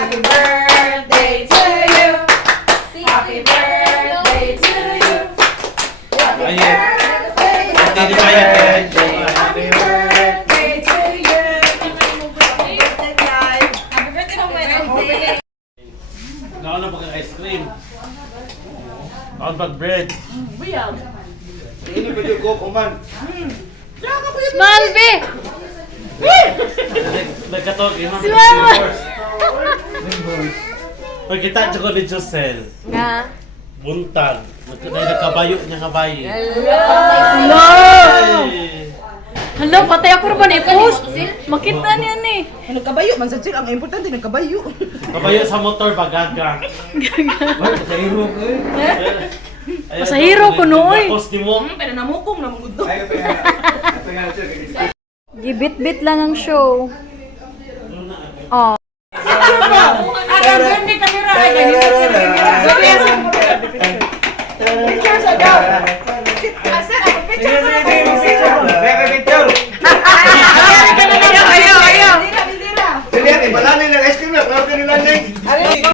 Happy birthday to you. Happy birthday to you. Happy birthday. Hindi pa yan. Happy birthday to you. Happy birthday, guys. Happy birthday to my birthday. Naon na pagka-ice cream. Naon pag-bread. Ini video ko kuman. Small, be! Nagkatog, yun ang Mama! Pagkita dyan ko ni Josel. Nga. Buntag. Nagkabayo niya nga bayi. Hello! Hello, patay ako rin i-post. Makita niya ni. Nagkabayo, man sa chill. Ang importante, nagkabayo. Kabayo sa motor, bagaga. Pasahero ko eh. Pasahero ko, nooy. Tapos di mo. Pero namukong namang gusto. Ay, kaya. Gibit-bit lang ang show. Oh.